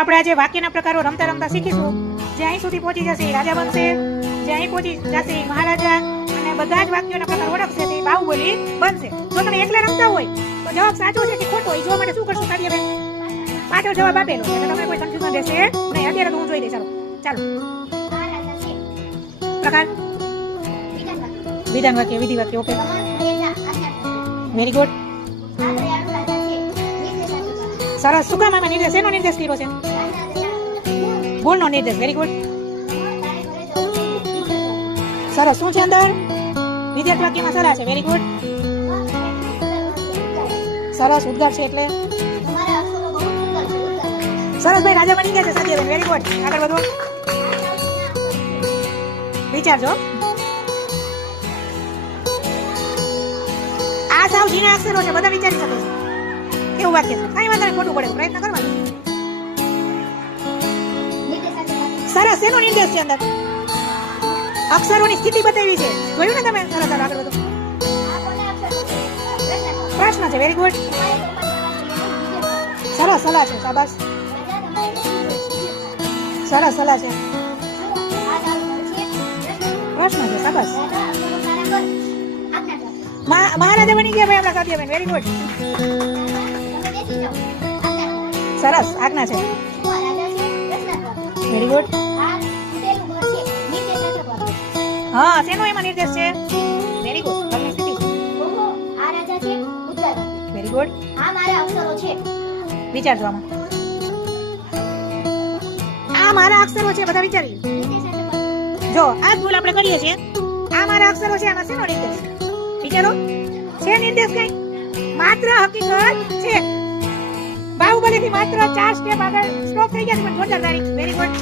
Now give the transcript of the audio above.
આપણે આજે વાક્યના પ્રકારો રમતા રમતા શીખીશું. જે અહીં સુધી પહોંચી જશે એ રાજા બનશે, જે અહીં પહોંચી જશે એ મહારાજા, અને બધા જ વાક્યોના પ્રકાર ઓળખશે તે બાહુબલી બનશે. જો તમે એકલા રમતા હોય તો જવાબ સાચો છે કે ખોટો એ જોવા માટે શું કરશો કાવ્યબેન? પાછળ જવાબ આપેલો એટલે તમને કોઈ કન્ફ્યુઝન રહેશે નહીં. અત્યારે તો હું જોઈ દઈશ. ચાલો પ્રકાર વિધાન વાક્ય, વિધિ વાક્ય. ઓકે, વેરી ગુડ, સરસ. શું કામ આમાં નિર્દેશ, એનો નિર્દેશ કર્યો છે? ભૂલનો નિર્દેશ. વેરી ગુડ, સરસ. શું છે અંદર? વિધેયક વાક્યમાં સરસ છે. વેરી ગુડ, સરસ. ઉદ્ગાર છે એટલે સરસ. ભાઈ રાજા બની ગયા છે સાધ્યબેન. વેરી ગુડ, આગળ વધો, વિચારજો. આ સાવ ઝીણા અક્ષરો છે, બધા વિચારી શકો છો કેવું વાક્ય છે. કઈ વાંધો નહીં, ખોટું પડે પ્રયત્ન કરવાનો. સરસ. એનો નિર્દેશ છે અંદર, અક્ષરોની સ્થિતિ બતાવી છે. જોયું ને તમે? સરસ. આગળ વધો, પ્રશ્ન છે. વેરી ગુડ, સરસ. સલાહ છે. શાબાશ, સરસ. સલાહ છે, પ્રશ્ન છે. શાબાશ. મહારાજા બની ગયા ભાઈ આપણા સાધ્યબેન. વેરી ગુડ, સરસ. આજ્ઞા છે. Very good. હા, શેનો એમાં નિર્દેશ છે? વેરી ગુડ, ઘરની સ્થિતિ છે. Very good. વિચારજો આમાં. આ મારા અક્ષરો છે, બધા વિચારી જો. આ ભૂલ આપણે કરીએ છીએ. આ મારા અક્ષરો છે, આમાં શેનો નિર્દેશ? વિચારો. છે નિર્દેશ કઈ? માત્ર હકીકત છે. બાહુબલી થી માત્ર 4 સ્ટેપ આગળ સ્ટોપ થઈ ગયા છે, પણ જોરદાર તારીખ. Very good.